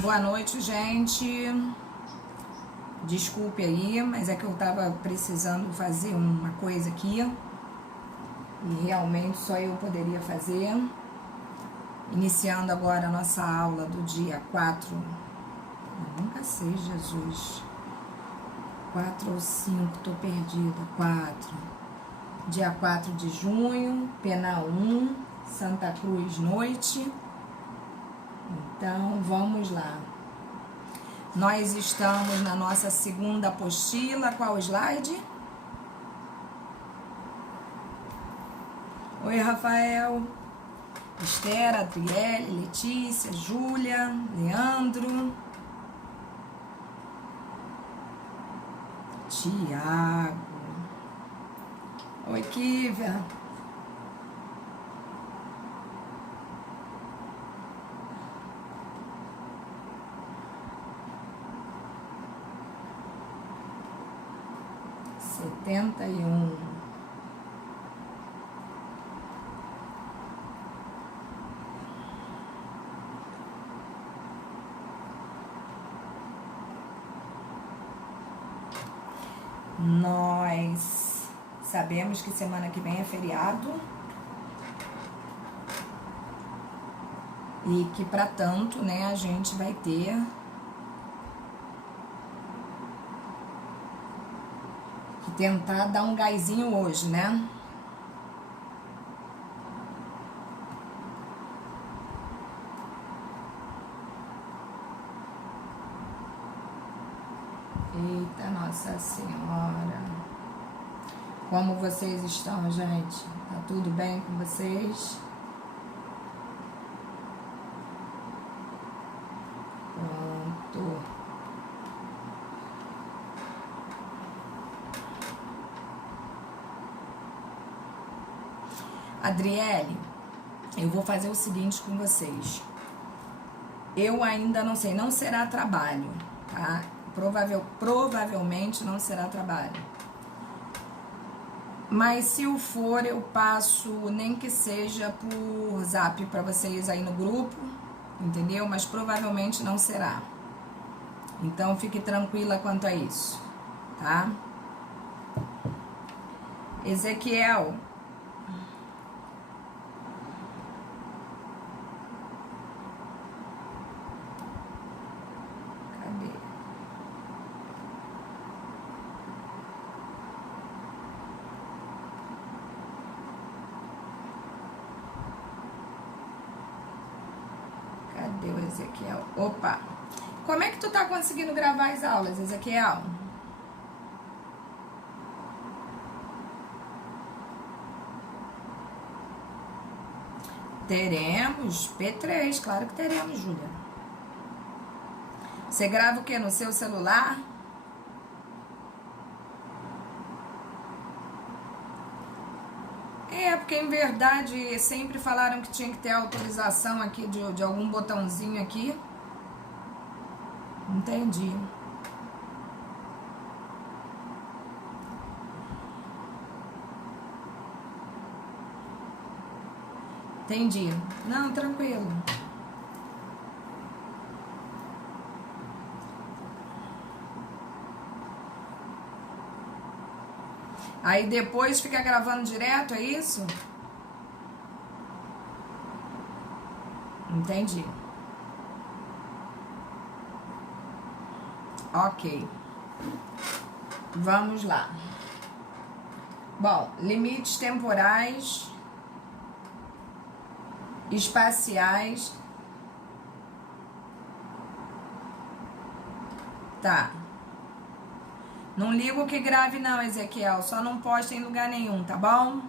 Boa noite, gente. Desculpe aí, mas é que eu tava precisando fazer uma coisa aqui e realmente só eu poderia fazer. Iniciando agora a nossa aula do dia 4. Eu nunca sei, Jesus. 4 ou 5, tô perdida. 4. Dia 4 de junho, Penal 1, Santa Cruz, noite. Então, vamos lá. Nós estamos na nossa segunda apostila. Qual slide? Oi, Rafael. Esther, Adriele, Letícia, Júlia, Leandro. Tiago. Oi, Kívia. Setenta e um. Nós sabemos que semana que vem é feriado e que para tanto, né, a gente vai ter que tentar dar um gásinho hoje, né? Eita, Nossa Senhora. Como vocês estão, gente? Tá tudo bem com vocês? Pronto. Adriele, eu vou fazer o seguinte com vocês. Eu ainda não sei, não será trabalho, tá? Provavelmente não será trabalho. Mas se o for, eu passo, nem que seja por zap para vocês aí no grupo, entendeu? Mas provavelmente não será. Então fique tranquila quanto a isso, tá? Ezequiel. Cadê o Ezequiel? Opa! Como é que tu tá conseguindo gravar as aulas, Ezequiel? Teremos P3, claro que teremos, Júlia. Você grava o quê? No seu celular? É, porque em verdade sempre falaram que tinha que ter autorização aqui de algum botãozinho aqui. Entendi. Entendi. Não, tranquilo. Aí depois fica gravando direto, é isso? Entendi. Ok. Vamos lá. Bom, limites temporais, espaciais. Tá. Não ligo que grave não, Ezequiel. Só não posta em lugar nenhum, tá bom?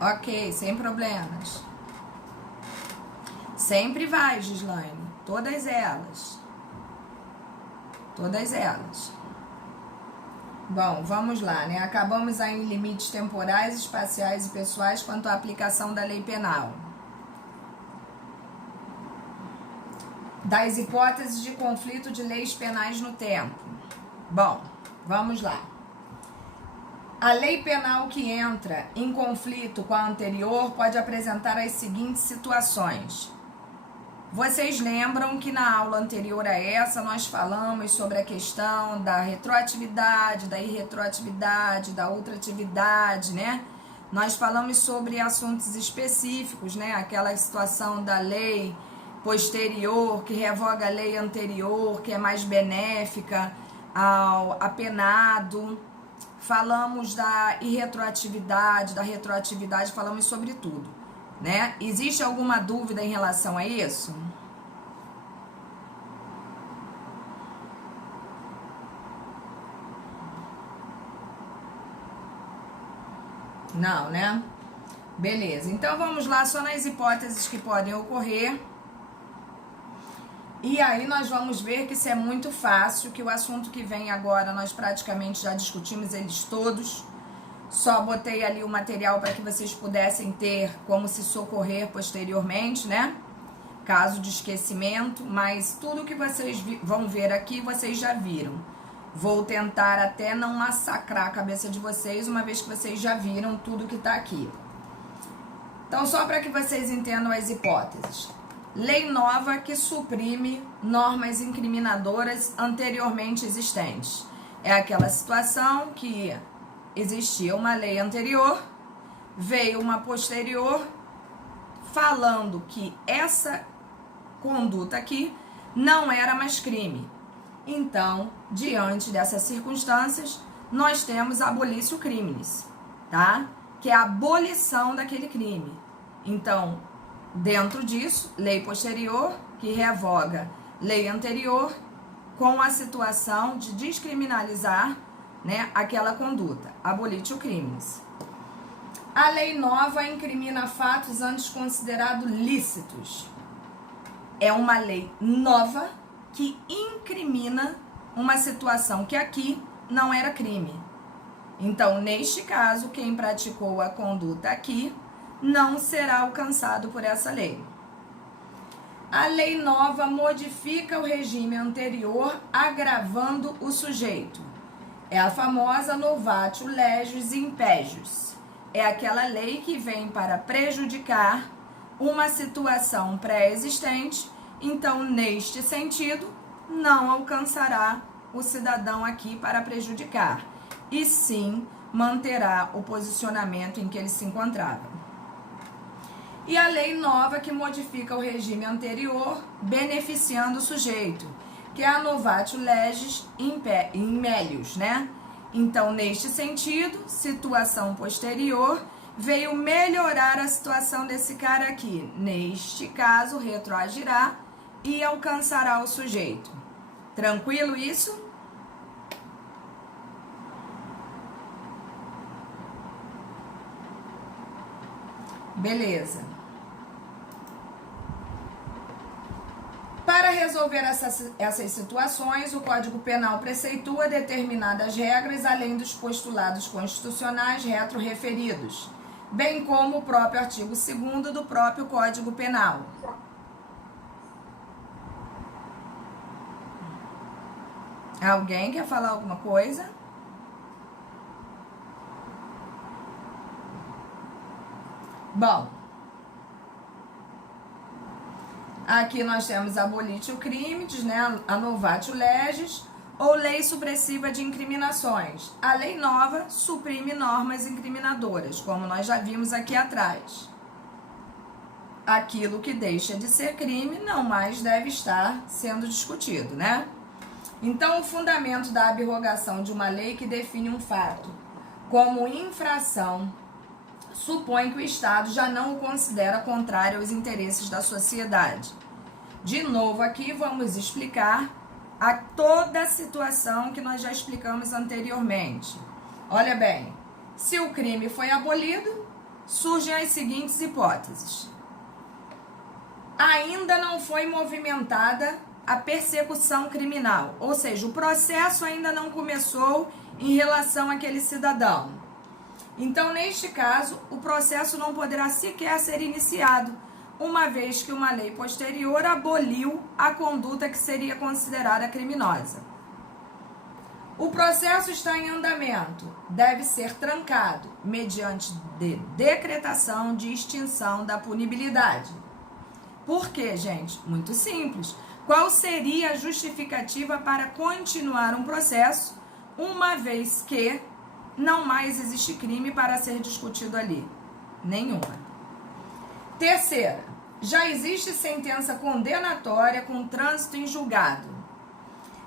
Ok, sem problemas. Sempre vai, Gislaine. Todas elas. Todas elas. Bom, vamos lá, né? Acabamos aí em limites temporais, espaciais e pessoais quanto à aplicação da lei penal. das hipóteses de conflito de leis penais no tempo. Bom, vamos lá. A lei penal que entra em conflito com a anterior pode apresentar as seguintes situações. Vocês lembram que na aula anterior a essa nós falamos sobre a questão da retroatividade, da irretroatividade, da ultratividade, né? Nós falamos sobre assuntos específicos, né? Aquela situação da lei posterior que revoga a lei anterior, que é mais benéfica ao apenado. Falamos da irretroatividade, da retroatividade, falamos sobre tudo, né? Existe alguma dúvida em relação a isso? Não, né? Beleza, então vamos lá só nas hipóteses que podem ocorrer. E aí nós vamos ver que isso é muito fácil, que o assunto que vem agora nós praticamente já discutimos eles todos. Só botei ali o material para que vocês pudessem ter como se socorrer posteriormente, né? Caso de esquecimento, mas tudo que vocês vão ver aqui, vocês já viram. Vou tentar até não massacrar a cabeça de vocês, uma vez que vocês já viram tudo que está aqui. Então, só para que vocês entendam as hipóteses. Lei nova que suprime normas incriminadoras anteriormente existentes. É aquela situação que existia uma lei anterior, veio uma posterior, falando que essa conduta aqui não era mais crime. Então, diante dessas circunstâncias, nós temos abolício criminis, tá? Que é a abolição daquele crime. Então, dentro disso, lei posterior, que revoga lei anterior, com a situação de descriminalizar, né, aquela conduta, abolitio criminis. A lei nova incrimina fatos antes considerados lícitos. É uma lei nova que incrimina uma situação que aqui não era crime. Então, neste caso, quem praticou a conduta aqui não será alcançado por essa lei. A lei nova modifica o regime anterior, agravando o sujeito. É a famosa novatio legis impégius. É aquela lei que vem para prejudicar uma situação pré-existente. Então, neste sentido, não alcançará o cidadão aqui para prejudicar, e sim manterá o posicionamento em que ele se encontrava. E a lei nova que modifica o regime anterior, beneficiando o sujeito, que é a novatio legis in melius, né? Então, neste sentido, situação posterior veio melhorar a situação desse cara aqui. Neste caso, retroagirá e alcançará o sujeito. Tranquilo isso? Beleza. Para resolver essas situações, o Código Penal preceitua determinadas regras além dos postulados constitucionais retroreferidos, bem como o próprio artigo 2º do próprio Código Penal. Alguém quer falar alguma coisa? Bom, aqui nós temos abolitio criminis, né, a novatio legis, ou lei supressiva de incriminações. A lei nova suprime normas incriminadoras, como nós já vimos aqui atrás. Aquilo que deixa de ser crime não mais deve estar sendo discutido, né? Então, o fundamento da abrogação de uma lei que define um fato como infração supõe que o Estado já não o considera contrário aos interesses da sociedade. De novo, aqui vamos explicar toda a situação que nós já explicamos anteriormente. Olha bem, se o crime foi abolido, surgem as seguintes hipóteses. Ainda não foi movimentada a persecução criminal, ou seja, o processo ainda não começou em relação àquele cidadão. Então, neste caso, o processo não poderá sequer ser iniciado, uma vez que uma lei posterior aboliu a conduta que seria considerada criminosa. O processo está em andamento, deve ser trancado mediante decretação de extinção da punibilidade. Por quê, gente? Muito simples. Qual seria a justificativa para continuar um processo, uma vez que não mais existe crime para ser discutido ali? Nenhuma. Terceira, já existe sentença condenatória com trânsito em julgado.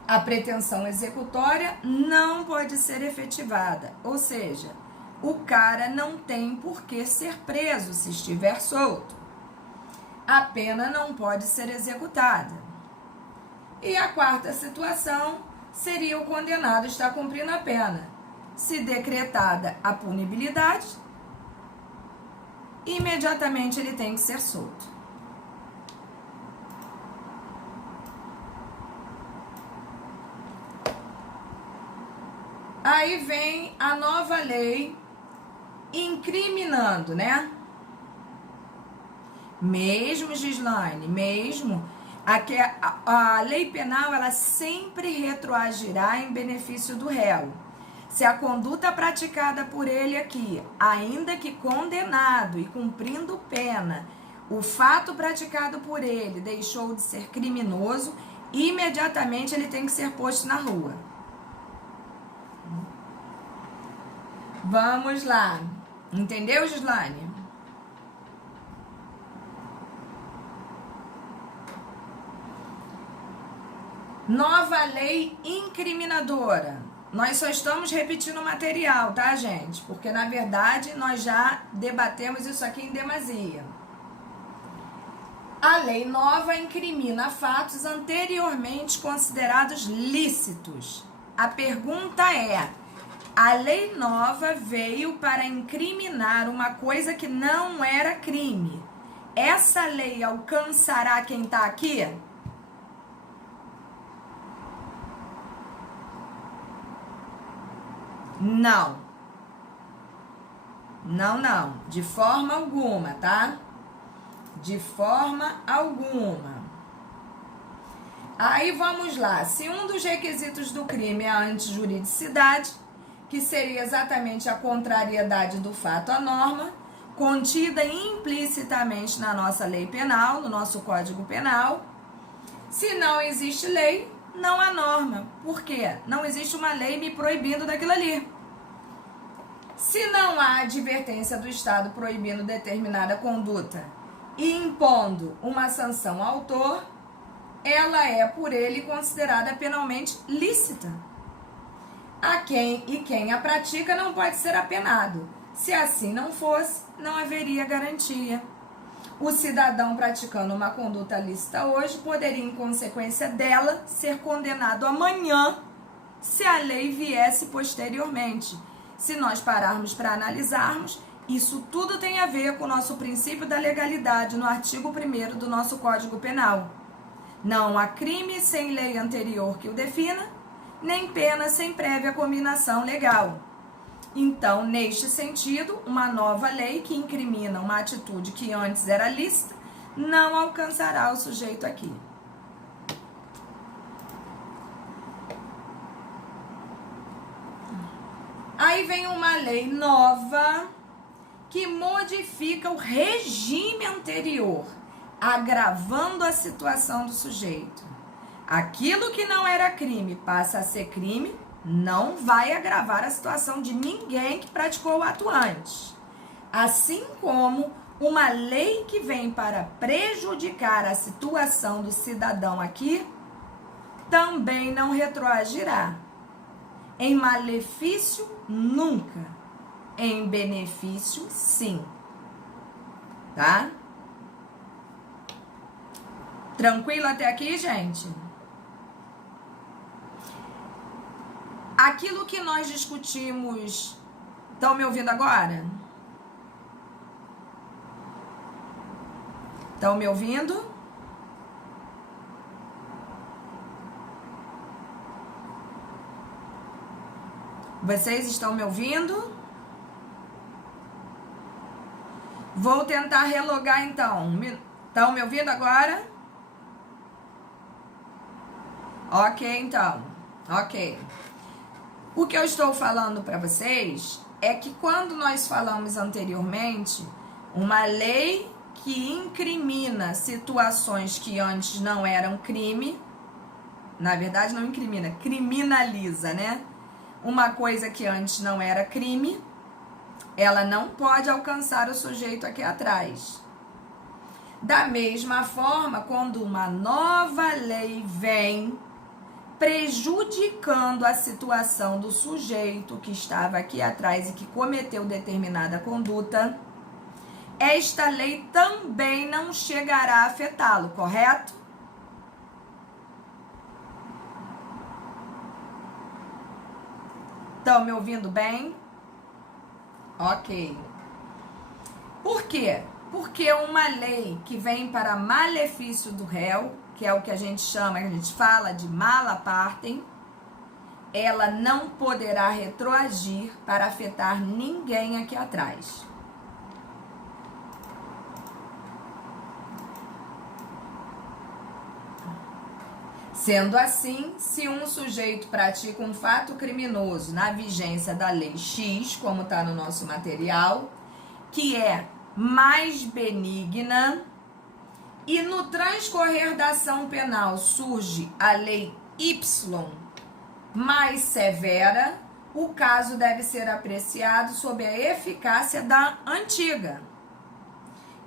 A pretensão executória não pode ser efetivada, ou seja, o cara não tem por que ser preso se estiver solto. A pena não pode ser executada. E a quarta situação seria o condenado estar cumprindo a pena. Se decretada a punibilidade, imediatamente ele tem que ser solto. Aí vem a nova lei incriminando, né? Mesmo, Gislaine, mesmo, a lei penal, ela sempre retroagirá em benefício do réu. Se a conduta praticada por ele aqui, ainda que condenado e cumprindo pena, o fato praticado por ele deixou de ser criminoso, imediatamente ele tem que ser posto na rua. Vamos lá. Entendeu, Gislaine? Nova lei incriminadora. Nós só estamos repetindo o material, tá, gente? Porque, na verdade, nós já debatemos isso aqui em demasia. A lei nova incrimina fatos anteriormente considerados lícitos. A pergunta é: a lei nova veio para incriminar uma coisa que não era crime. Essa lei alcançará quem está aqui? Não. Não. De forma alguma, tá? De forma alguma. Aí vamos lá. Se um dos requisitos do crime é a antijuridicidade, que seria exatamente a contrariedade do fato à norma, contida implicitamente na nossa lei penal, no nosso Código Penal. Se não existe lei, não há norma. Por quê? Não existe uma lei me proibindo daquilo ali. Se não há advertência do Estado proibindo determinada conduta e impondo uma sanção ao autor, ela é por ele considerada penalmente lícita. Quem a pratica não pode ser apenado. Se assim não fosse, não haveria garantia. O cidadão praticando uma conduta lícita hoje poderia, em consequência dela, ser condenado amanhã se a lei viesse posteriormente. Se nós pararmos para analisarmos, isso tudo tem a ver com o nosso princípio da legalidade no artigo 1º do nosso Código Penal. Não há crime sem lei anterior que o defina, nem pena sem prévia combinação legal. Então, neste sentido, uma nova lei que incrimina uma atitude que antes era lícita não alcançará o sujeito aqui. Aí vem uma lei nova que modifica o regime anterior, agravando a situação do sujeito. Aquilo que não era crime passa a ser crime, não vai agravar a situação de ninguém que praticou o ato antes. Assim como uma lei que vem para prejudicar a situação do cidadão aqui, também não retroagirá. Em malefício, nunca. Em benefício, sim. Tá? Tranquilo até aqui, gente? Aquilo que nós discutimos... Estão me ouvindo agora? Estão me ouvindo? Vocês estão me ouvindo? Vou tentar relogar então. Estão me ouvindo agora? Ok, então. Ok. O que eu estou falando para vocês é que quando nós falamos anteriormente, uma lei que incrimina situações que antes não eram crime, na verdade não incrimina, criminaliza, né? Uma coisa que antes não era crime, ela não pode alcançar o sujeito aqui atrás. Da mesma forma, quando uma nova lei vem prejudicando a situação do sujeito que estava aqui atrás e que cometeu determinada conduta, esta lei também não chegará a afetá-lo, correto? Estão me ouvindo bem? Ok. Por quê? Porque uma lei que vem para malefício do réu, que é o que a gente chama, que a gente fala de mala partem, ela não poderá retroagir para afetar ninguém aqui atrás. Sendo assim, se um sujeito pratica um fato criminoso na vigência da lei X, como está no nosso material, que é mais benigna, e no transcorrer da ação penal surge a lei Y mais severa, o caso deve ser apreciado sob a eficácia da antiga,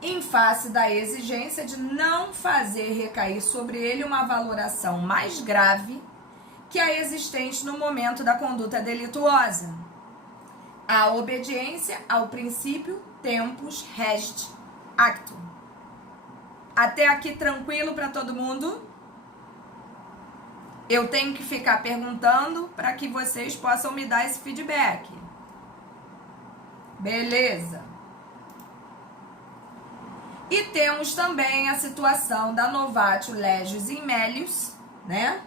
em face da exigência de não fazer recair sobre ele uma valoração mais grave que a existente no momento da conduta delituosa. A obediência ao princípio tempus regit actum. Até aqui tranquilo para todo mundo? Eu tenho que ficar perguntando para que vocês possam me dar esse feedback. Beleza. E temos também a situação da novatio legius in melius, né?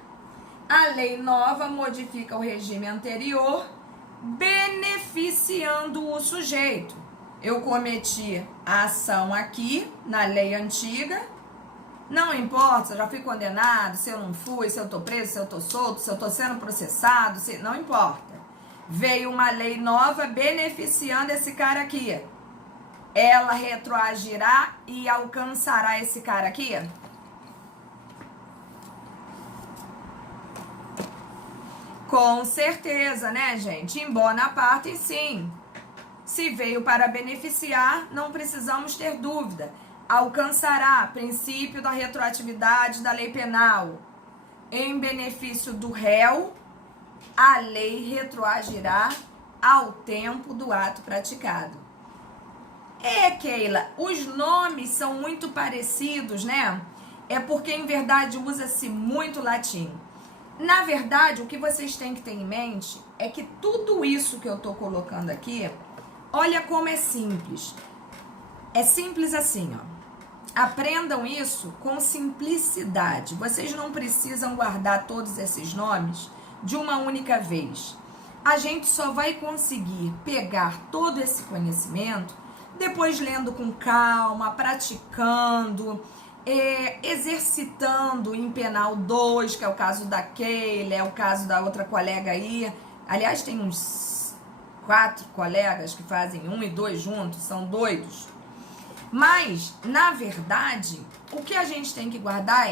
A lei nova modifica o regime anterior, beneficiando o sujeito. Eu cometi a ação aqui, na lei antiga, não importa se eu já fui condenado, se eu não fui, se eu tô preso, se eu tô solto, se eu tô sendo processado, não importa. Veio uma lei nova beneficiando esse cara aqui. Ela retroagirá e alcançará esse cara aqui? Com certeza, né, gente? Em bona parte, sim. Se veio para beneficiar, não precisamos ter dúvida. Alcançará princípio da retroatividade da lei penal. Em benefício do réu, a lei retroagirá ao tempo do ato praticado. Keila, os nomes são muito parecidos, né? É porque, em verdade, usa-se muito latim. Na verdade, o que vocês têm que ter em mente é que tudo isso que eu tô colocando aqui, olha como é simples. É simples assim, ó. Aprendam isso com simplicidade. Vocês não precisam guardar todos esses nomes de uma única vez. A gente só vai conseguir pegar todo esse conhecimento depois lendo com calma, praticando, exercitando em Penal 2, que é o caso da Keila, é o caso da outra colega aí. Aliás, tem uns 4 colegas que fazem 1 e 2 juntos, são doidos. Mas, na verdade, o que a gente tem que guardar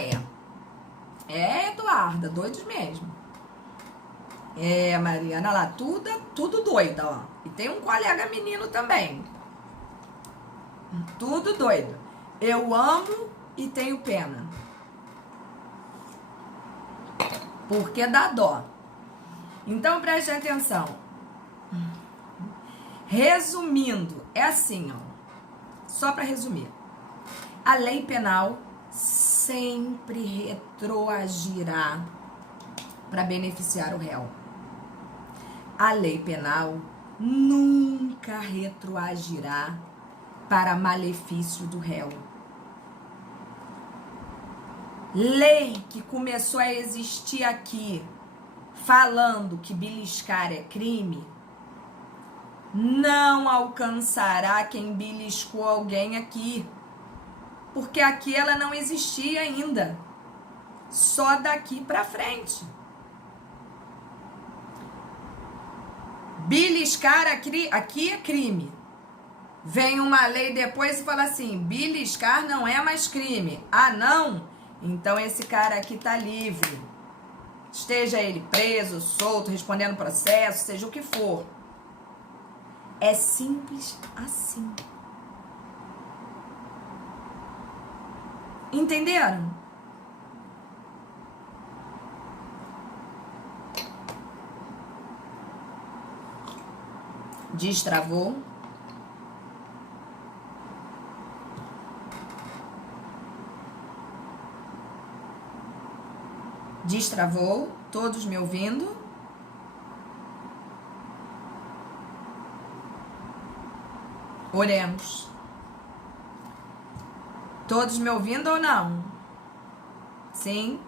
Eduarda, doidos mesmo. Mariana lá, tudo doida, ó. E tem um colega menino também. Tudo doido. Eu amo e tenho pena. Porque dá dó. Então, preste atenção. Resumindo, é assim, ó. Só para resumir. A lei penal sempre retroagirá para beneficiar o réu. A lei penal nunca retroagirá para malefício do réu. Lei que começou a existir aqui falando que beliscar é crime, não alcançará quem beliscou alguém aqui. porque aqui ela não existia ainda. Só daqui para frente. Beliscar aqui é crime. Vem uma lei depois e fala assim, beliscar não é mais crime. Ah, não? Então esse cara aqui tá livre. Esteja ele preso, solto, respondendo processo, seja o que for. É simples assim. Entenderam? Destravou. Destravou. Todos me ouvindo? Oremos. Todos me ouvindo ou não? Sim?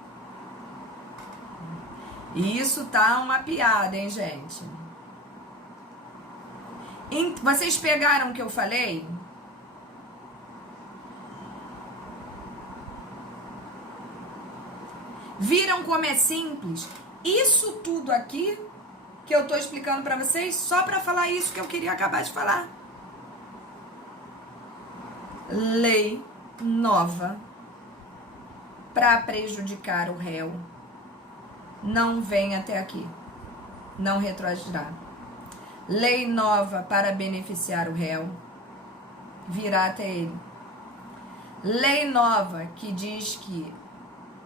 Isso tá uma piada, hein, gente? Vocês pegaram o que eu falei? Viram como é simples? Isso tudo aqui que eu tô explicando pra vocês, só pra falar isso que eu queria acabar de falar. Lei nova pra prejudicar o réu não vem até aqui, não retroagirá. Lei nova para beneficiar o réu virá até ele. Lei nova que diz que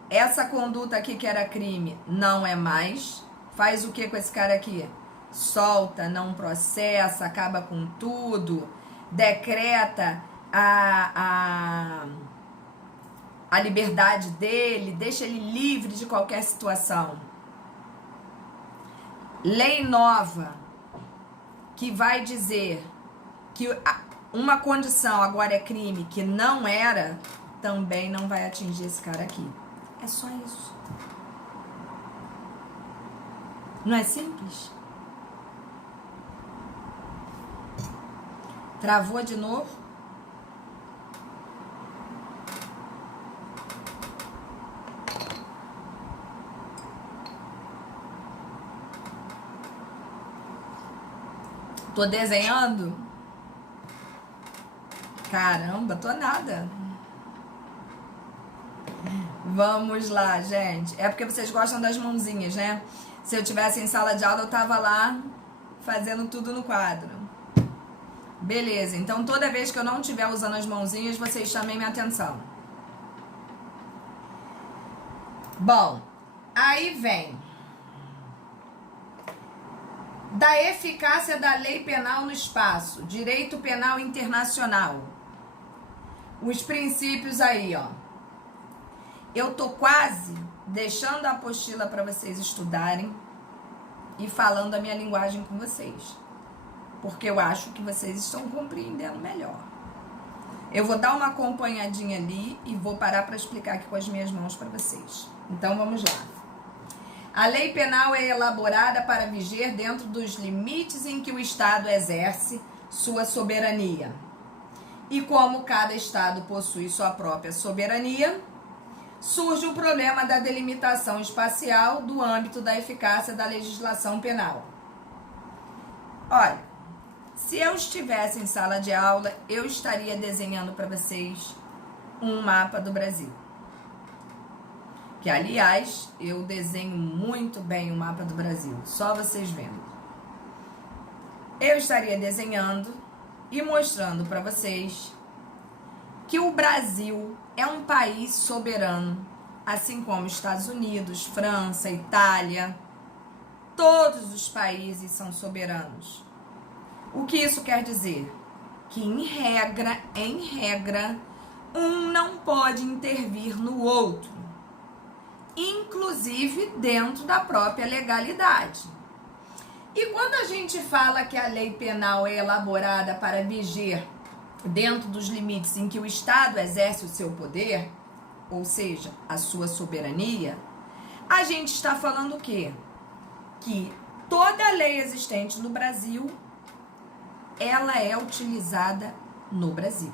essa conduta aqui que era crime não é mais. Faz o que com esse cara aqui? Solta, não processa, acaba com tudo, decreta a liberdade dele, deixa ele livre de qualquer situação. Lei nova que vai dizer que uma condição agora é crime que não era, também não vai atingir esse cara aqui. É só isso. Não é simples? Travou de novo? Tô desenhando? Caramba, tô nada. Vamos lá, gente. É porque vocês gostam das mãozinhas, né? Se eu tivesse em sala de aula, eu tava lá fazendo tudo no quadro. Beleza, então toda vez que eu não estiver usando as mãozinhas, vocês chamem minha atenção. Bom, aí vem da eficácia da lei penal no espaço, direito penal internacional. Os princípios aí, ó. Eu tô quase deixando a apostila para vocês estudarem e falando a minha linguagem com vocês, porque eu acho que vocês estão compreendendo melhor. Eu vou dar uma acompanhadinha ali e vou parar para explicar aqui com as minhas mãos para vocês. Então vamos lá. A lei penal é elaborada para viger dentro dos limites em que o Estado exerce sua soberania. E como cada Estado possui sua própria soberania, surge o problema da delimitação espacial do âmbito da eficácia da legislação penal. Olha, se eu estivesse em sala de aula, eu estaria desenhando para vocês um mapa do Brasil. Que, aliás, eu desenho muito bem o mapa do Brasil, só vocês vendo. Eu estaria desenhando e mostrando para vocês que o Brasil é um país soberano, assim como Estados Unidos, França, Itália, todos os países são soberanos. O que isso quer dizer? Que em regra, um não pode intervir no outro, inclusive dentro da própria legalidade. E quando a gente fala que a lei penal é elaborada para viger dentro dos limites em que o Estado exerce o seu poder, ou seja, a sua soberania, a gente está falando o quê? Que toda lei existente no Brasil, ela é utilizada no Brasil.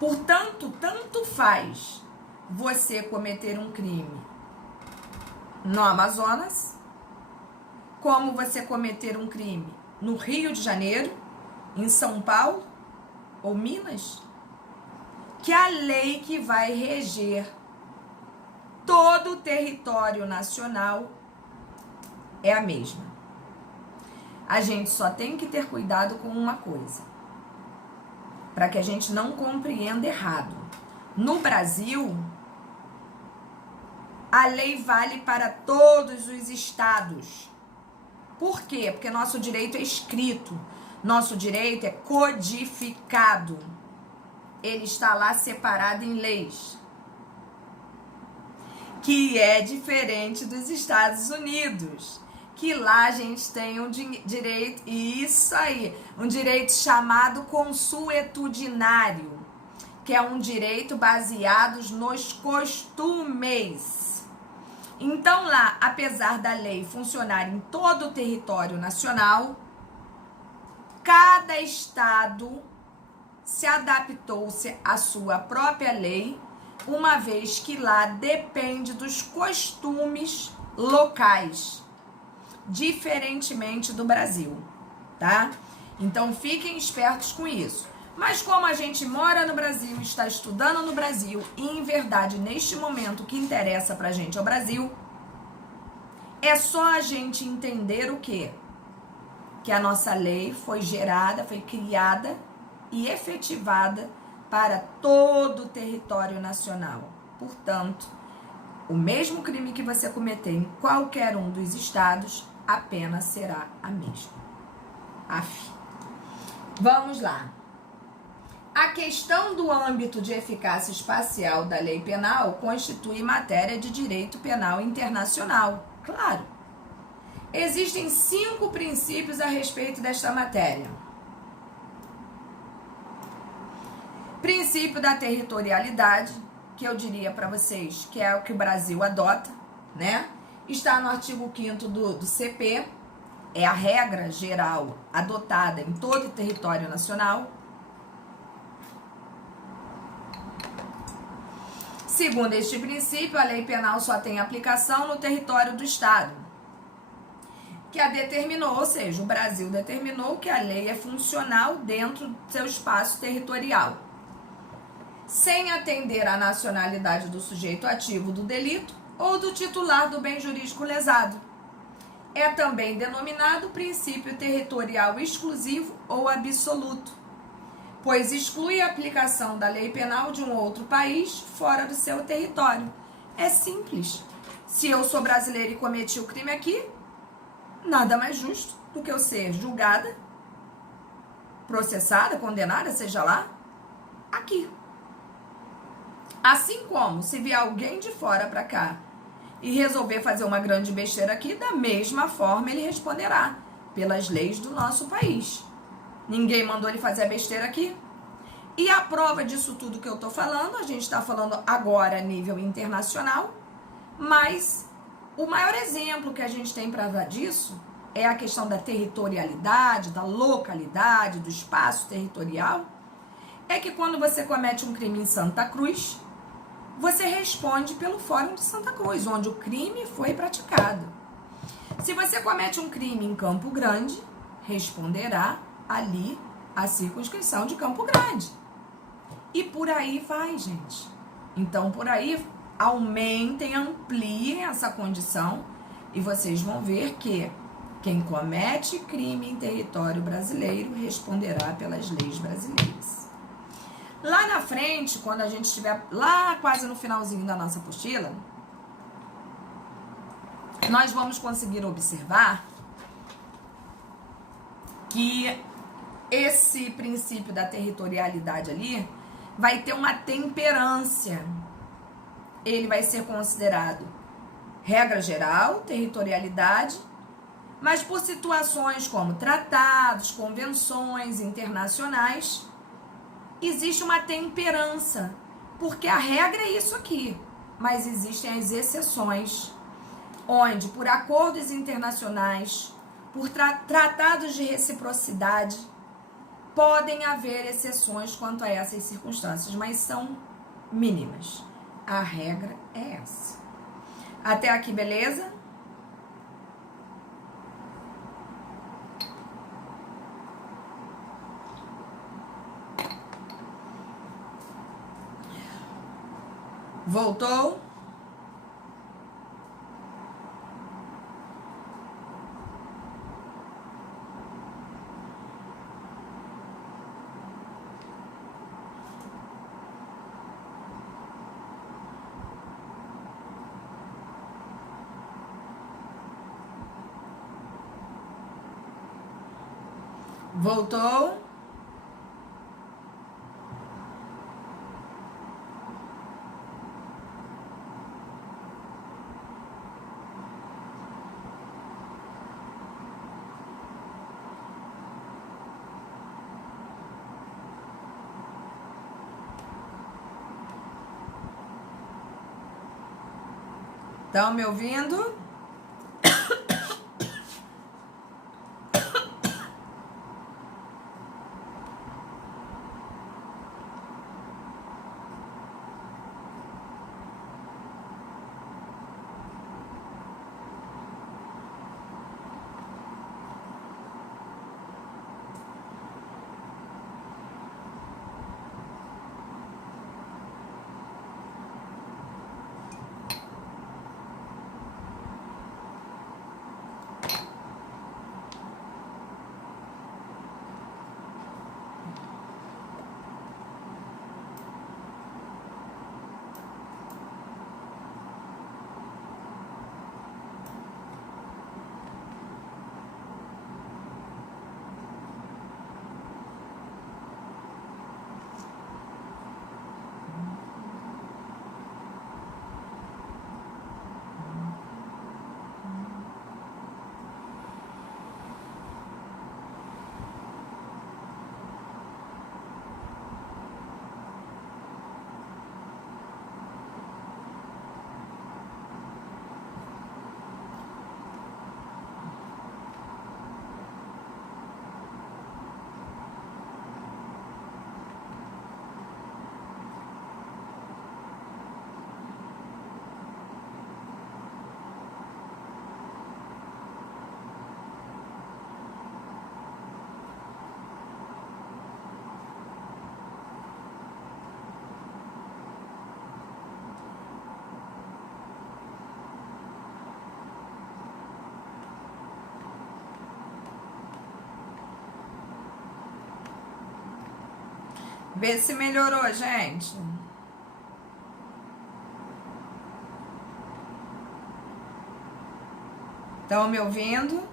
Portanto, tanto faz você cometer um crime no Amazonas, como você cometer um crime no Rio de Janeiro, em São Paulo ou Minas, que a lei que vai reger todo o território nacional é a mesma. A gente só tem que ter cuidado com uma coisa, para que a gente não compreenda errado. No Brasil, a lei vale para todos os estados. Por quê? Porque nosso direito é escrito, nosso direito é codificado. Ele está lá separado em leis, que é diferente dos Estados Unidos, que lá a gente tem um direito, isso aí, um direito chamado consuetudinário, que é um direito baseado nos costumes. Então lá, apesar da lei funcionar em todo o território nacional, cada estado se adaptou-se à sua própria lei, uma vez que lá depende dos costumes locais, diferentemente do Brasil, tá? Então fiquem espertos com isso. Mas como a gente mora no Brasil, está estudando no Brasil, e em verdade, neste momento, o que interessa pra gente é o Brasil, é só a gente entender o quê? Que a nossa lei foi gerada, foi criada e efetivada para todo o território nacional. Portanto, o mesmo crime que você cometer em qualquer um dos estados, a pena será a mesma. Vamos lá. A questão do âmbito de eficácia espacial da lei penal constitui matéria de direito penal internacional. Claro. Existem 5 princípios a respeito desta matéria. Princípio da territorialidade, que eu diria para vocês que é o que o Brasil adota, né? Está no artigo 5º do CP, é a regra geral adotada em todo o território nacional. Segundo este princípio, a lei penal só tem aplicação no território do Estado, que a determinou, ou seja, o Brasil determinou que a lei é funcional dentro do seu espaço territorial, sem atender à nacionalidade do sujeito ativo do delito ou do titular do bem jurídico lesado. É também denominado princípio territorial exclusivo ou absoluto, pois exclui a aplicação da lei penal de um outro país fora do seu território. É simples. Se eu sou brasileira e cometi o crime aqui, nada mais justo do que eu ser julgada, processada, condenada, seja lá, aqui. Assim como, se vier alguém de fora para cá e resolver fazer uma grande besteira aqui, da mesma forma ele responderá pelas leis do nosso país. Ninguém mandou ele fazer a besteira aqui. E a prova disso tudo que eu tô falando, a gente está falando agora a nível internacional, mas o maior exemplo que a gente tem para dar disso é a questão da territorialidade, da localidade, do espaço territorial. É que quando você comete um crime em Santa Cruz, você responde pelo Fórum de Santa Cruz, onde o crime foi praticado. Se você comete um crime em Campo Grande, responderá ali a circunscrição de Campo Grande. E por aí vai, gente. Então, por aí, aumentem, ampliem essa condição e vocês vão ver que quem comete crime em território brasileiro responderá pelas leis brasileiras. Lá na frente, quando a gente estiver lá quase no finalzinho da nossa apostila, nós vamos conseguir observar que esse princípio da territorialidade ali vai ter uma temperância. Ele vai ser considerado regra geral, territorialidade, mas por situações como tratados, convenções internacionais, existe uma temperança, porque a regra é isso aqui, mas existem as exceções, onde por acordos internacionais, por tratados de reciprocidade, Podem haver exceções quanto a essas circunstâncias, mas são mínimas. A regra é essa. Até aqui, beleza? Voltou? Voltou? Estão me ouvindo? Vê se melhorou, gente. Estão me ouvindo?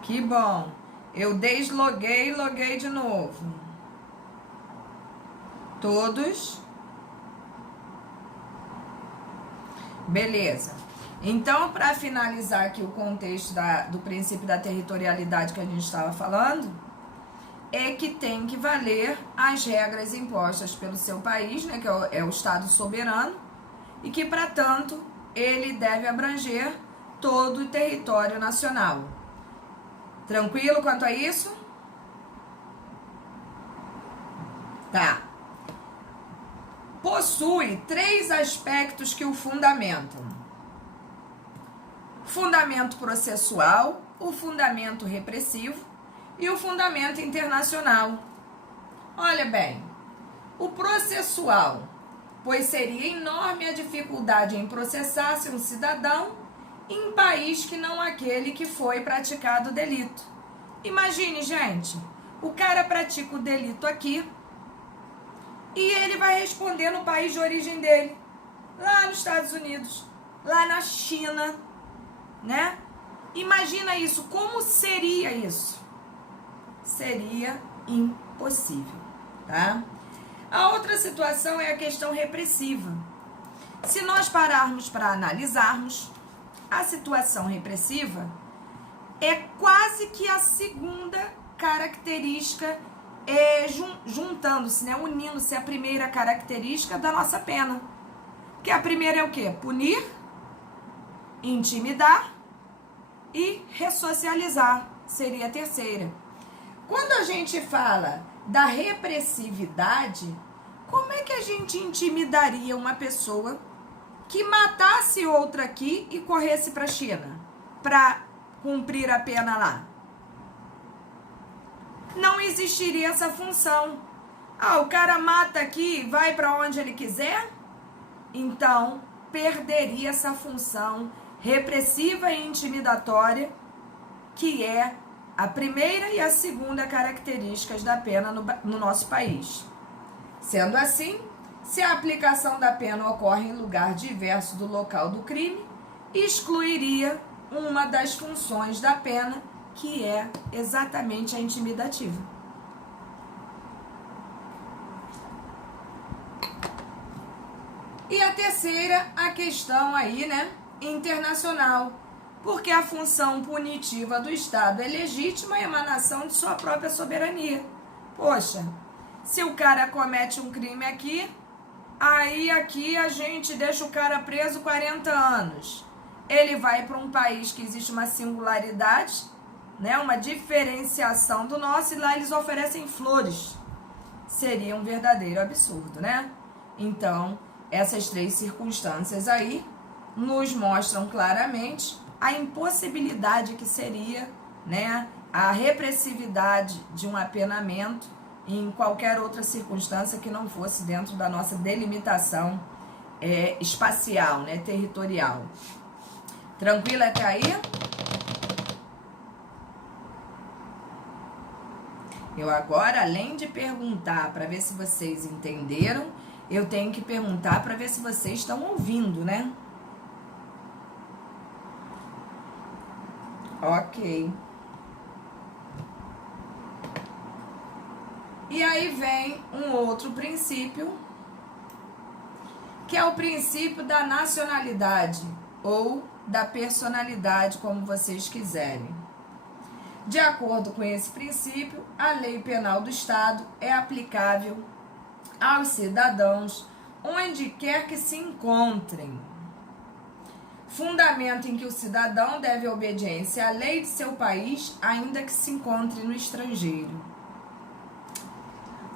Que bom. Eu desloguei e loguei de novo. Todos? Beleza. Então, para finalizar aqui o contexto do princípio da territorialidade que a gente estava falando, é que tem que valer as regras impostas pelo seu país, né, que é o Estado soberano, e que, para tanto, ele deve abranger todo o território nacional. Tranquilo quanto a isso? Tá. Possui 3 aspectos que o fundamentam: fundamento processual, o fundamento repressivo e o fundamento internacional. Olha bem, o processual, pois seria enorme a dificuldade em processar-se um cidadão em país que não aquele que foi praticado o delito. Imagine, gente, o cara pratica o delito aqui e ele vai responder no país de origem dele, lá nos Estados Unidos, lá na China, né? Imagina isso, como seria isso? Seria impossível, tá? A outra situação é a questão repressiva. Se nós pararmos para analisarmos, a situação repressiva é quase que a segunda característica, juntando-se, né, unindo-se a primeira característica da nossa pena. Que a primeira é o quê? Punir, intimidar e ressocializar, seria a terceira. Quando a gente fala da repressividade, como é que a gente intimidaria uma pessoa que matasse outra aqui e corresse para a China para cumprir a pena lá? Não existiria essa função. O cara mata aqui e vai para onde ele quiser? Então, perderia essa função repressiva e intimidatória, que é a primeira e a segunda características da pena no nosso país. Sendo assim, se a aplicação da pena ocorre em lugar diverso do local do crime, excluiria uma das funções da pena, que é exatamente a intimidativa. E a terceira, a questão aí, né, internacional, porque a função punitiva do Estado é legítima e emanação de sua própria soberania. Poxa, se o cara comete um crime aqui, aí aqui a gente deixa o cara preso 40 anos. Ele vai para um país que existe uma singularidade, né, uma diferenciação do nosso, e lá eles oferecem flores. Seria um verdadeiro absurdo, né? Então, essas três circunstâncias aí nos mostram claramente a impossibilidade que seria, né, a repressividade de um apenamento em qualquer outra circunstância que não fosse dentro da nossa delimitação espacial, né, territorial. Tranquila até aí? Eu agora, além de perguntar para ver se vocês entenderam, eu tenho que perguntar para ver se vocês estão ouvindo, né? Ok. E aí vem um outro princípio, que é o princípio da nacionalidade, ou da personalidade, como vocês quiserem. De acordo com esse princípio, a lei penal do Estado é aplicável aos cidadãos onde quer que se encontrem. Fundamento em que o cidadão deve obediência à lei de seu país, ainda que se encontre no estrangeiro.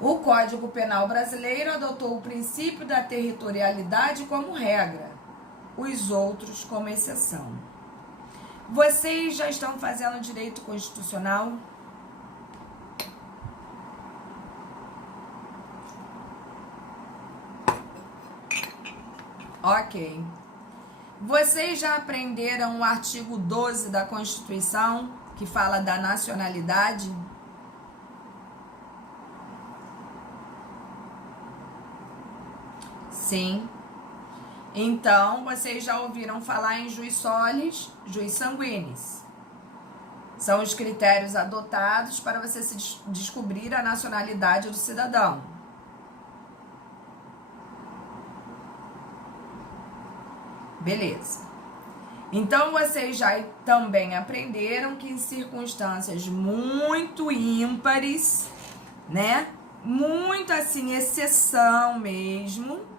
O Código Penal brasileiro adotou o princípio da territorialidade como regra, os outros como exceção. Vocês já estão fazendo direito constitucional? Ok. Vocês já aprenderam o artigo 12 da Constituição, que fala da nacionalidade? Sim. Então, vocês já ouviram falar em jus solis, jus sanguinis. São os critérios adotados para você se descobrir a nacionalidade do cidadão. Beleza. Então, vocês já também aprenderam que em circunstâncias muito ímpares, né? Muito assim, exceção mesmo,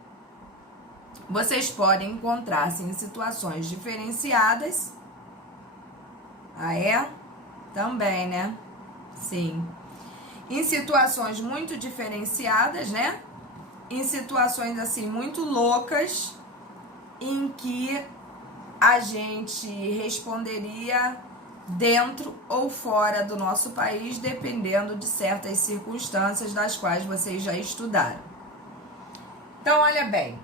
vocês podem encontrar-se em situações diferenciadas. Ah, é? Também, né? Sim. Em situações muito diferenciadas, né? Em situações assim muito loucas, em que a gente responderia dentro ou fora do nosso país, dependendo de certas circunstâncias das quais vocês já estudaram. Então, olha bem,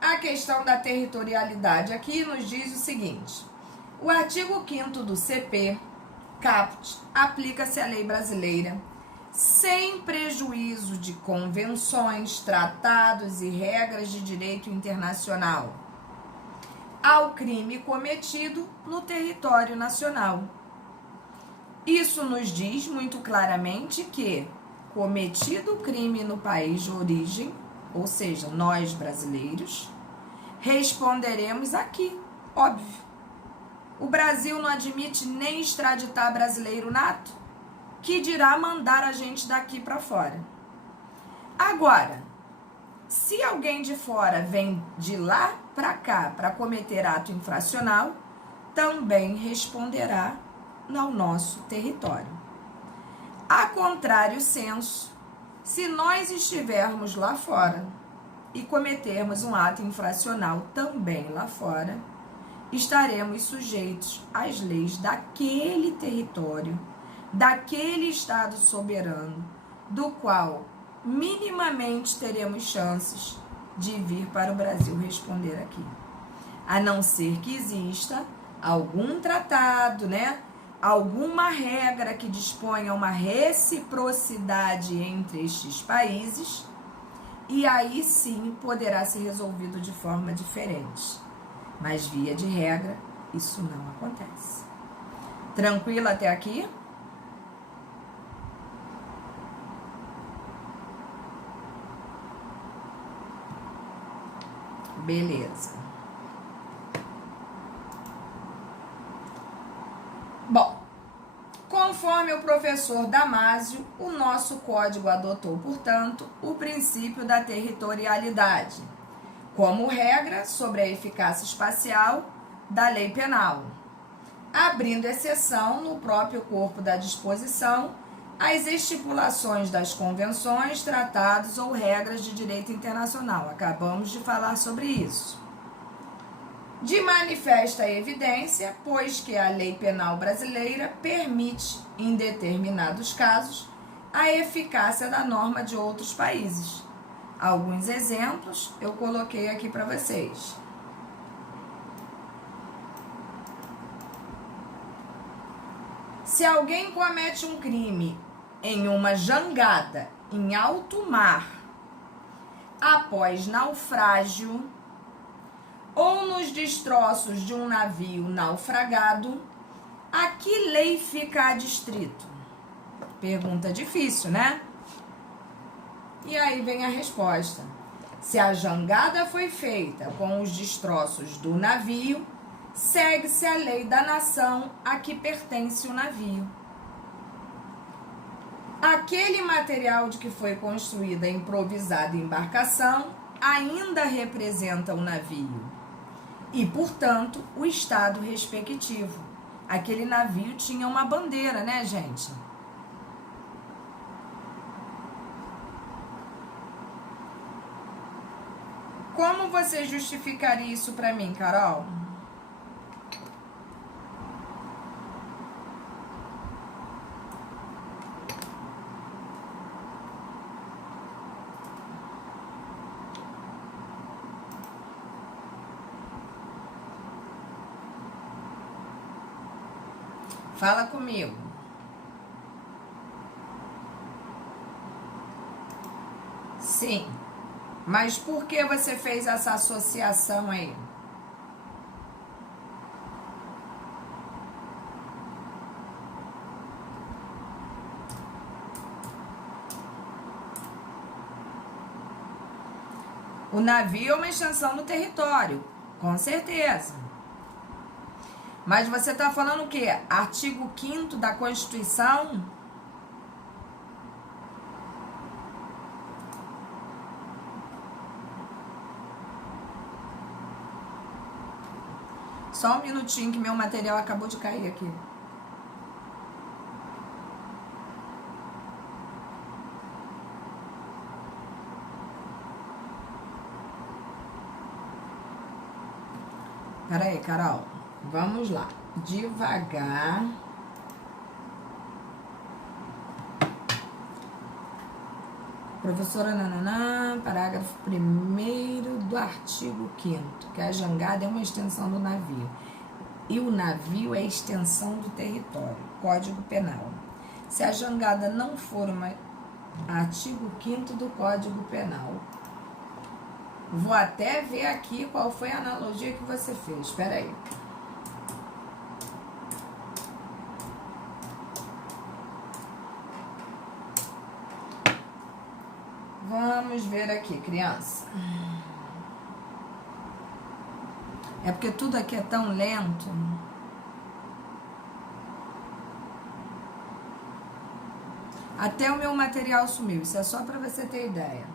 a questão da territorialidade aqui nos diz o seguinte: o artigo 5º do CP, caput, aplica-se à lei brasileira sem prejuízo de convenções, tratados e regras de direito internacional ao crime cometido no território nacional. Isso nos diz muito claramente que, cometido o crime no país de origem, ou seja, nós brasileiros, responderemos aqui, óbvio. O Brasil não admite nem extraditar brasileiro nato, que dirá mandar a gente daqui para fora. Agora, se alguém de fora vem de lá para cá para cometer ato infracional, também responderá no nosso território. A contrário senso, se nós estivermos lá fora e cometermos um ato infracional também lá fora, estaremos sujeitos às leis daquele território, daquele Estado soberano, do qual minimamente teremos chances de vir para o Brasil responder aqui. A não ser que exista algum tratado, né? Alguma regra que disponha uma reciprocidade entre estes países, e aí sim poderá ser resolvido de forma diferente. Mas, via de regra, isso não acontece. Tranquilo até aqui? Beleza. Bom, conforme o professor Damásio, o nosso código adotou, portanto, o princípio da territorialidade, como regra sobre a eficácia espacial da lei penal, abrindo exceção no próprio corpo da disposição às estipulações das convenções, tratados ou regras de direito internacional. Acabamos de falar sobre isso. De manifesta evidência, pois que a lei penal brasileira permite, em determinados casos, a eficácia da norma de outros países. Alguns exemplos eu coloquei aqui para vocês. Se alguém comete um crime em uma jangada em alto mar, após naufrágio, ou nos destroços de um navio naufragado, a que lei fica adstrito? Pergunta difícil, né? E aí vem a resposta. Se a jangada foi feita com os destroços do navio, segue-se a lei da nação a que pertence o navio. Aquele material de que foi construída a improvisada embarcação ainda representa o navio e, portanto, o estado respectivo. Aquele navio tinha uma bandeira, né, gente? Como você justificaria isso para mim, Carol? Fala comigo. Sim. Mas por que você fez essa associação aí? O navio é uma extensão do território, com certeza. Mas você está falando o quê? Artigo 5º da Constituição? Só um minutinho que meu material acabou de cair aqui. Pera aí, Carol. Vamos lá. Devagar. Professora Nananã, parágrafo 1º do artigo 5º, que a jangada é uma extensão do navio. E o navio é extensão do território. Código Penal. Se a jangada não for uma... Artigo 5º do Código Penal. Vou até ver aqui qual foi a analogia que você fez. Espera aí. Vamos ver aqui, criança. É porque tudo aqui é tão lento. Até o meu material sumiu. Isso é só para você ter ideia.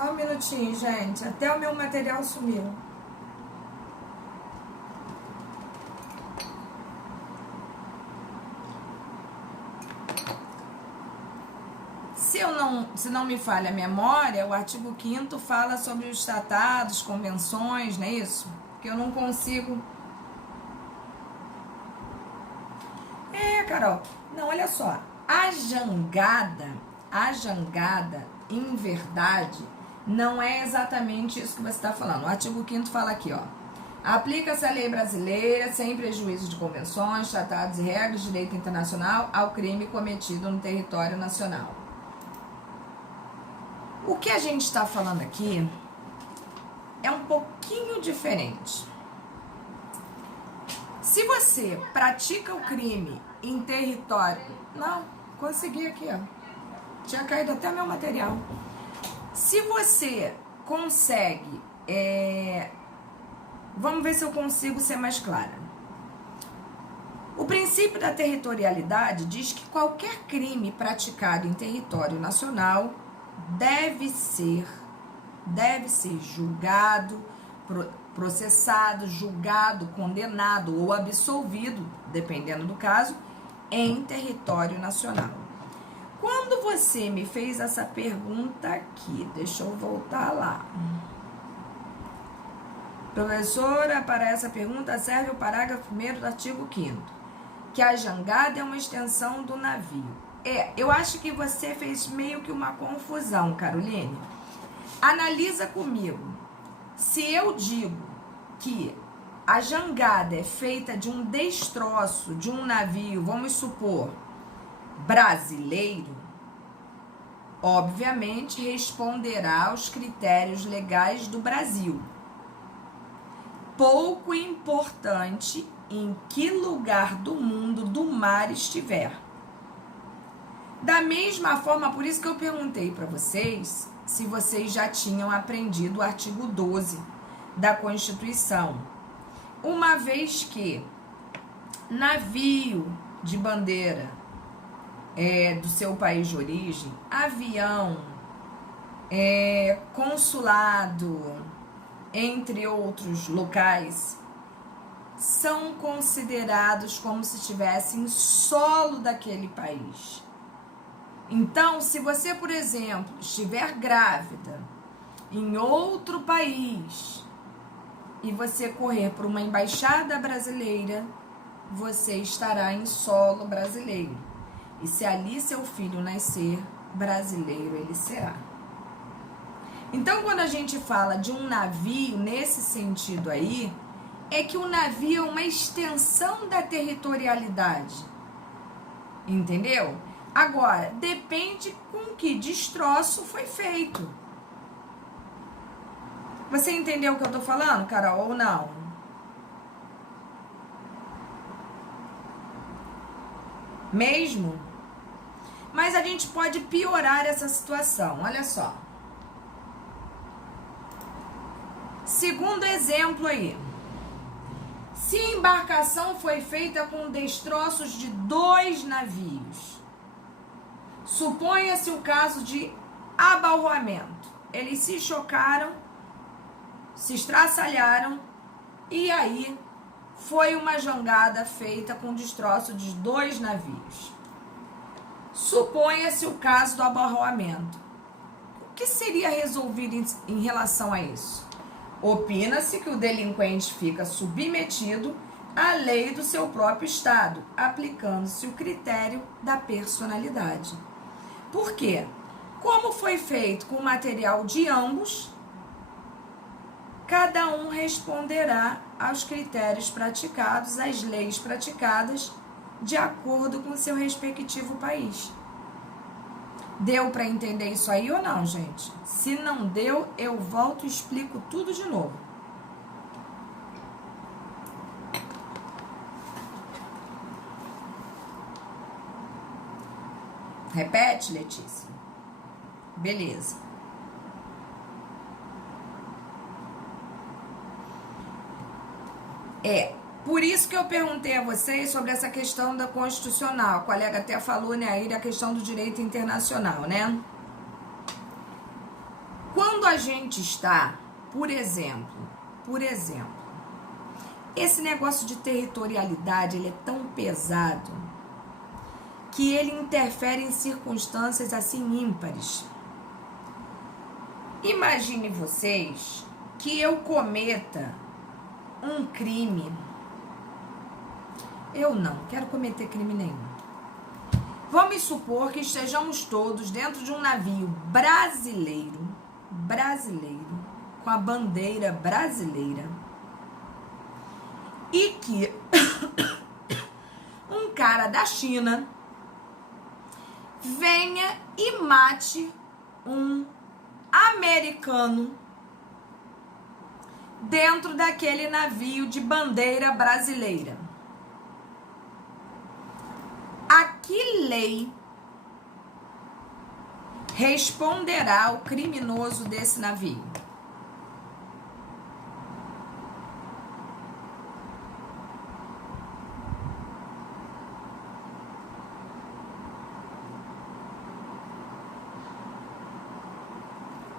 Só um minutinho, gente. Até o meu material sumiu. Se não me falha a memória, o artigo 5º fala sobre os tratados, convenções, não é isso? Que eu não consigo... Carol, não, olha só. A jangada, em verdade, não é exatamente isso que você está falando. O artigo 5º fala aqui, ó. Aplica-se a lei brasileira, sem prejuízo de convenções, tratados e regras de direito internacional, ao crime cometido no território nacional. O que a gente está falando aqui é um pouquinho diferente. Se você pratica o crime em território... Não, consegui aqui, ó. Tinha caído até meu material. Se você consegue... Vamos ver se eu consigo ser mais clara. O princípio da territorialidade diz que qualquer crime praticado em território nacional deve ser julgado, processado, julgado, condenado ou absolvido, dependendo do caso, em território nacional. Quando você me fez essa pergunta aqui, deixa eu voltar lá. Professora, para essa pergunta serve o parágrafo 1º do artigo 5º, que a jangada é uma extensão do navio. Eu acho que você fez meio que uma confusão, Caroline. Analisa comigo. Se eu digo que a jangada é feita de um destroço de um navio, vamos supor, brasileiro, obviamente responderá aos critérios legais do Brasil. Pouco importante em que lugar do mundo do mar estiver. Da mesma forma, por isso que eu perguntei para vocês se vocês já tinham aprendido o artigo 12 da Constituição. Uma vez que navio de bandeira do seu país de origem, avião, consulado, entre outros locais, são considerados como se estivessem em solo daquele país. Então, se você, por exemplo, estiver grávida em outro país e você correr por uma embaixada brasileira, você estará em solo brasileiro. E se ali seu filho nascer, brasileiro ele será. Então, quando a gente fala de um navio nesse sentido aí, é que o navio é uma extensão da territorialidade. Entendeu? Agora, depende com que destroço foi feito. Você entendeu o que eu tô falando, Carol, ou não? Mesmo? Mas a gente pode piorar essa situação, olha só. Segundo exemplo aí. Se a embarcação foi feita com destroços de 2 navios, suponha-se o caso de abalroamento. Eles se chocaram, se estraçalharam e aí foi uma jangada feita com destroço de 2 navios. Suponha-se o caso do abalroamento. O que seria resolvido em relação a isso? Opina-se que o delinquente fica submetido à lei do seu próprio estado, aplicando-se o critério da personalidade. Por quê? Como foi feito com o material de ambos, cada um responderá aos critérios praticados, às leis praticadas, de acordo com o seu respectivo país. Deu para entender isso aí ou não, gente? Se não deu, eu volto e explico tudo de novo. Repete, Letícia. Beleza. Por isso que eu perguntei a vocês sobre essa questão da constitucional. A colega até falou, né, aí da questão do direito internacional, né? Quando quando a gente está, por exemplo, esse negócio de territorialidade, ele é tão pesado que ele interfere em circunstâncias assim ímpares. Imagine vocês que eu cometa um crime. Eu não quero cometer crime nenhum. Vamos supor que estejamos todos dentro de um navio brasileiro, com a bandeira brasileira, e que um cara da China venha e mate um americano dentro daquele navio de bandeira brasileira. A que lei responderá o criminoso desse navio?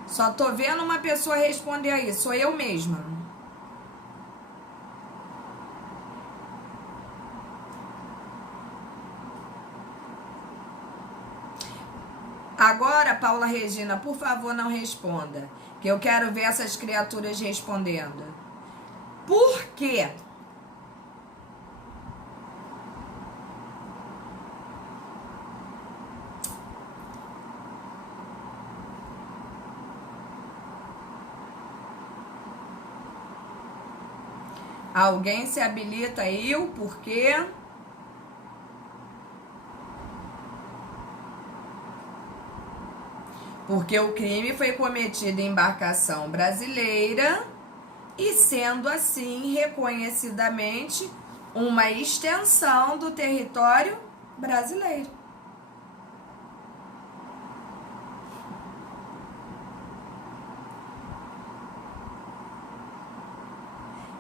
Só tô vendo uma pessoa responder aí, sou eu mesma. Agora, Paula Regina, por favor, não responda, que eu quero ver essas criaturas respondendo. Por quê? Alguém se habilita aí o porquê? Porque o crime foi cometido em embarcação brasileira e, sendo assim, reconhecidamente uma extensão do território brasileiro.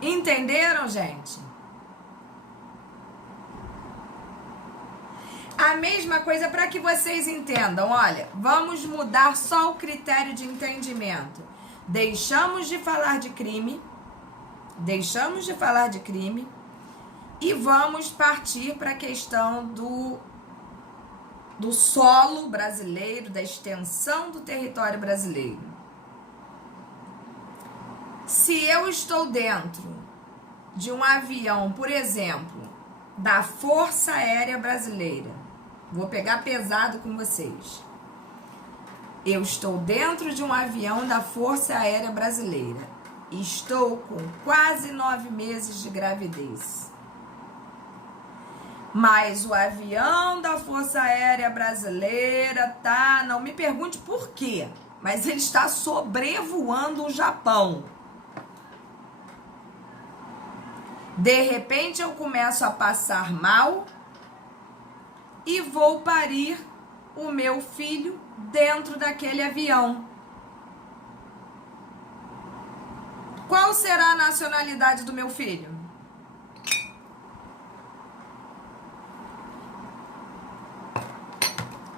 Entenderam, gente? A mesma coisa para que vocês entendam. Olha, vamos mudar só o critério de entendimento. Deixamos de falar de crime e vamos partir para a questão do solo brasileiro, da extensão do território brasileiro. Se eu estou dentro de um avião, por exemplo, da Força Aérea Brasileira, vou pegar pesado com vocês. Eu estou dentro de um avião da Força Aérea Brasileira. Estou com quase 9 meses de gravidez. Mas o avião da Força Aérea Brasileira tá... Não me pergunte por quê, mas ele está sobrevoando o Japão. De repente eu começo a passar mal e vou parir o meu filho dentro daquele avião. Qual será a nacionalidade do meu filho?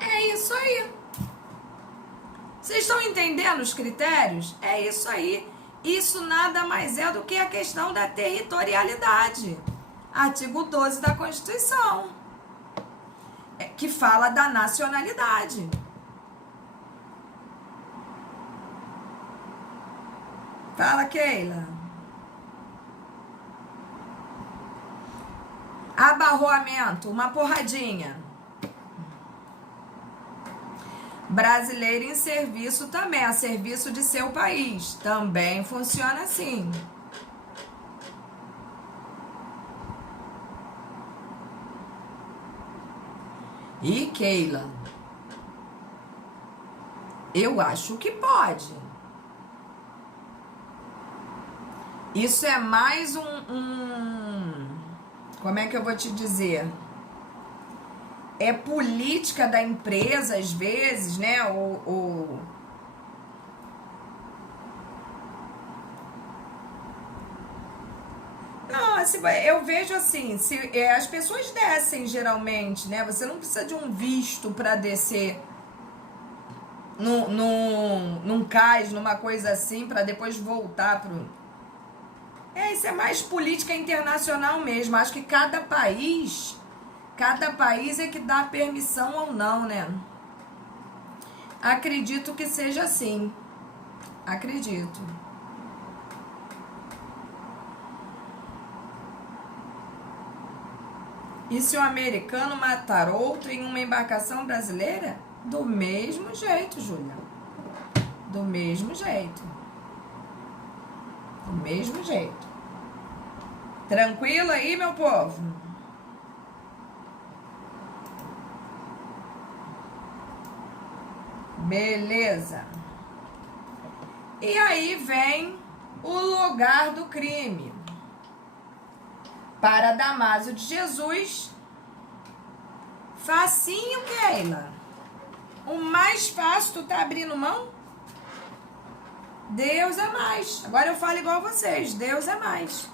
É isso aí. Vocês estão entendendo os critérios? É isso aí. Isso nada mais é do que a questão da territorialidade. Artigo 12 da Constituição, que fala da nacionalidade. Fala, Keila. Abarroamento, uma porradinha. Brasileiro em serviço também, a serviço de seu país. Também funciona assim. E Keila, eu acho que pode. Isso é mais como é que eu vou te dizer? É política da empresa, às vezes, né? Não, assim, eu vejo assim, se as pessoas descem geralmente, né? Você não precisa de um visto para descer num cais, numa coisa assim, para depois voltar pro... Isso é mais política internacional mesmo. Acho que cada país é que dá permissão ou não, né? Acredito que seja assim. Acredito. E se o americano matar outro em uma embarcação brasileira? Do mesmo jeito, Júlia. Do mesmo jeito. Do mesmo jeito. Tranquilo aí, meu povo? Beleza. E aí vem o lugar do crime. Para Damásio de Jesus, facinho, Keila. O mais fácil, tu tá abrindo mão? Deus é mais. Agora eu falo igual vocês, Deus é mais.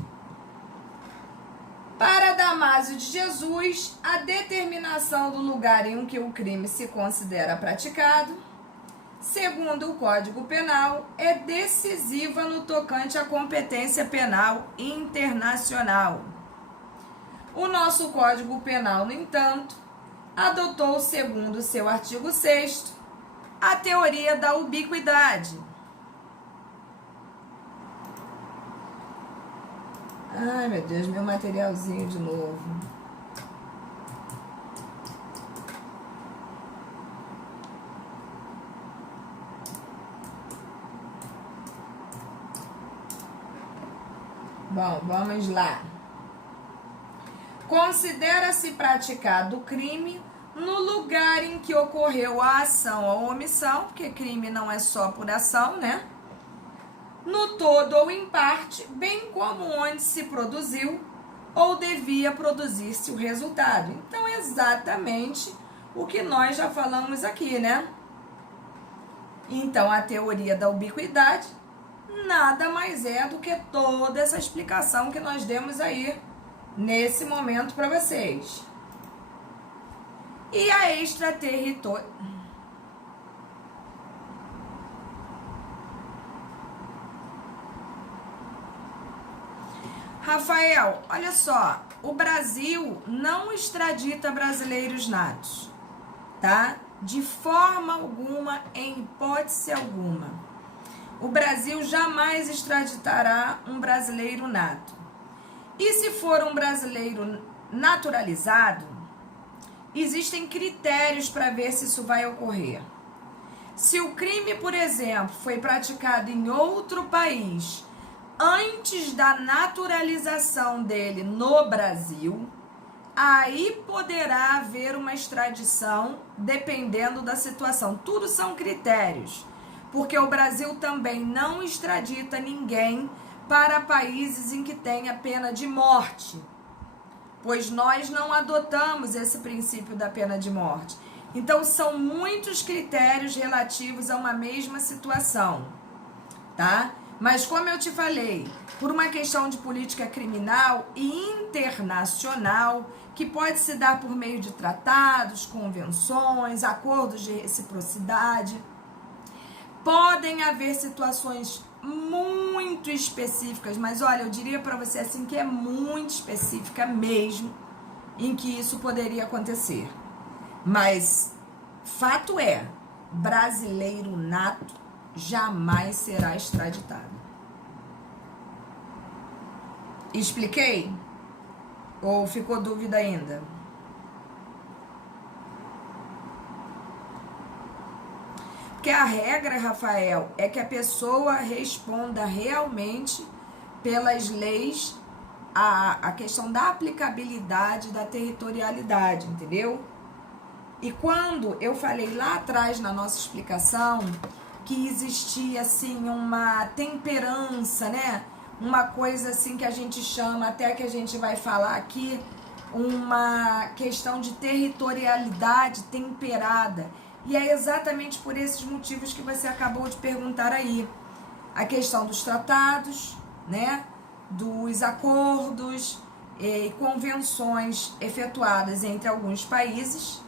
Para Damásio de Jesus, a determinação do lugar em que o crime se considera praticado, segundo o Código Penal, é decisiva no tocante à competência penal internacional. O nosso Código Penal, no entanto, adotou, segundo seu artigo 6º, a teoria da ubiquidade. Ai, meu Deus, meu materialzinho de novo. Bom, vamos lá. Considera-se praticado o crime no lugar em que ocorreu a ação ou omissão, porque crime não é só por ação, né? No todo ou em parte, bem como onde se produziu ou devia produzir-se o resultado. Então, é exatamente o que nós já falamos aqui, né? Então, a teoria da ubiquidade nada mais é do que toda essa explicação que nós demos aí nesse momento para vocês. E a extraterritorial... Rafael, olha só, o Brasil não extradita brasileiros natos, tá? De forma alguma, em hipótese alguma. O Brasil jamais extraditará um brasileiro nato. E se for um brasileiro naturalizado, existem critérios para ver se isso vai ocorrer. Se o crime, por exemplo, foi praticado em outro país antes da naturalização dele no Brasil, aí poderá haver uma extradição dependendo da situação. Tudo são critérios, porque o Brasil também não extradita ninguém para países em que tenha pena de morte, pois nós não adotamos esse princípio da pena de morte. Então, são muitos critérios relativos a uma mesma situação, tá? Mas, como eu te falei, por uma questão de política criminal e internacional, que pode se dar por meio de tratados, convenções, acordos de reciprocidade, podem haver situações muito específicas, mas olha, eu diria para você assim que é muito específica mesmo, em que isso poderia acontecer. Mas fato é, brasileiro nato jamais será extraditado. Expliquei? Ou ficou dúvida ainda? Porque a regra, Rafael, é que a pessoa responda realmente pelas leis a questão da aplicabilidade, da territorialidade, entendeu? E quando eu falei lá atrás na nossa explicação que existia assim uma temperança, né? Uma coisa assim que a gente chama, até que a gente vai falar aqui, uma questão de territorialidade temperada. E é exatamente por esses motivos que você acabou de perguntar aí. A questão dos tratados, né? Dos acordos e convenções efetuadas entre alguns países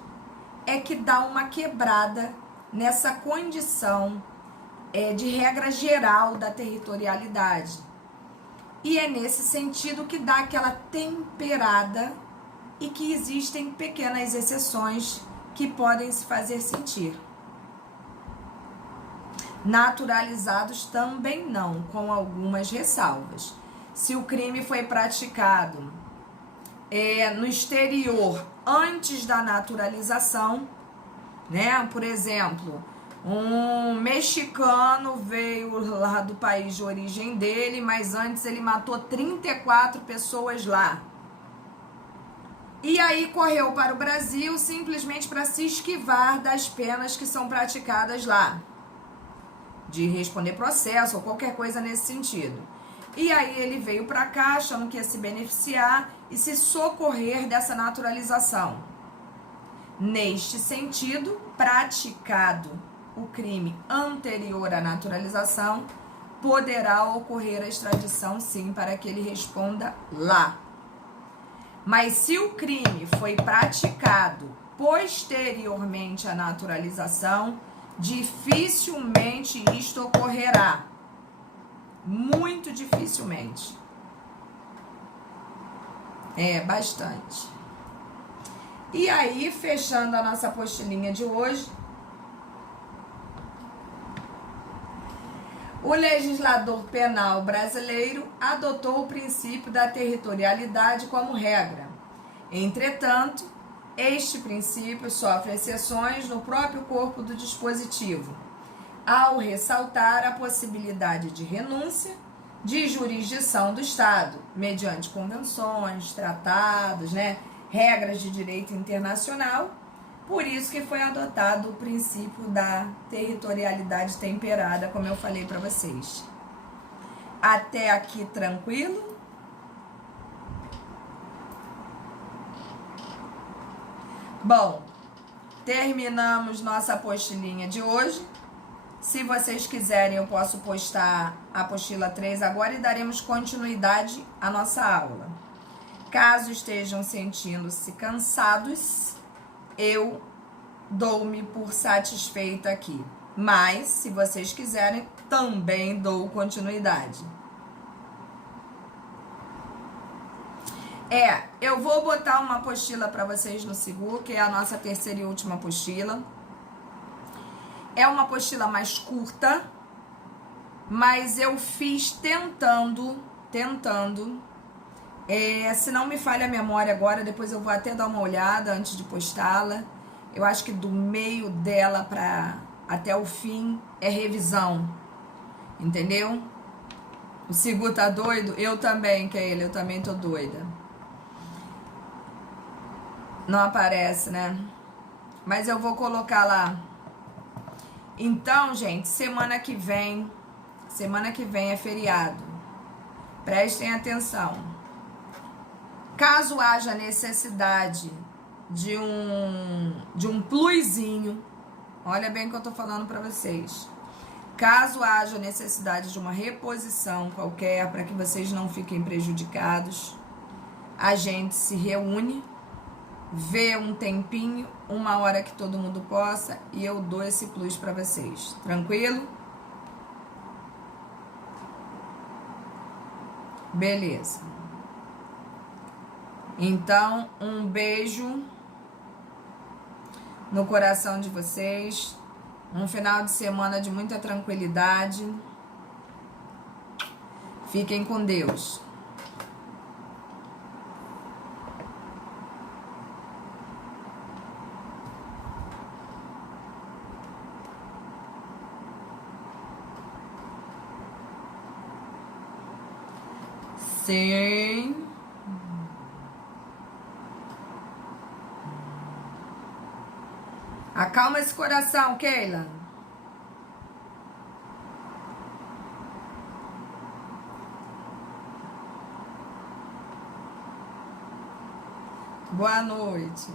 é que dá uma quebrada nessa condição de regra geral da territorialidade. E é nesse sentido que dá aquela temperada e que existem pequenas exceções que podem se fazer sentir. Naturalizados também não, com algumas ressalvas. Se o crime foi praticado no exterior antes da naturalização, né? Por exemplo, um mexicano veio lá do país de origem dele, mas antes ele matou 34 pessoas lá. E aí correu para o Brasil simplesmente para se esquivar das penas que são praticadas lá, de responder processo ou qualquer coisa nesse sentido. E aí ele veio para cá achando que ia se beneficiar e se socorrer dessa naturalização. Neste sentido, praticado o crime anterior à naturalização, poderá ocorrer a extradição, sim, para que ele responda lá. Mas se o crime foi praticado posteriormente à naturalização, dificilmente isto ocorrerá. Muito dificilmente. Bastante. E aí, fechando a nossa apostilinha de hoje, o legislador penal brasileiro adotou o princípio da territorialidade como regra. Entretanto, este princípio sofre exceções no próprio corpo do dispositivo, ao ressaltar a possibilidade de renúncia de jurisdição do Estado, mediante convenções, tratados, regras de direito internacional. Por isso que foi adotado o princípio da territorialidade temperada, como eu falei para vocês. Até aqui tranquilo? Bom, terminamos nossa apostilinha de hoje. Se vocês quiserem, eu posso postar a apostila 3 agora e daremos continuidade à nossa aula. Caso estejam sentindo-se cansados, eu dou-me por satisfeita aqui. Mas, se vocês quiserem, também dou continuidade. Eu vou botar uma apostila para vocês no Sigur, que é a nossa terceira e última apostila. É uma apostila mais curta, mas eu fiz tentando, se não me falha a memória agora, depois eu vou até dar uma olhada antes de postá-la. Eu acho que do meio dela até o fim é revisão, entendeu? O Sigur tá doido? Eu também, Keila, eu também tô doida. Não aparece, né? Mas eu vou colocar lá. Então, gente, semana que vem é feriado. Prestem atenção. Caso haja necessidade de um plusinho, olha bem o que eu tô falando para vocês. Caso haja necessidade de uma reposição qualquer para que vocês não fiquem prejudicados, a gente se reúne, vê um tempinho, uma hora que todo mundo possa, e eu dou esse plus para vocês. Tranquilo? Beleza. Então, um beijo no coração de vocês. Um final de semana de muita tranquilidade. Fiquem com Deus. Sim. Acalma esse coração, Keila. Boa noite.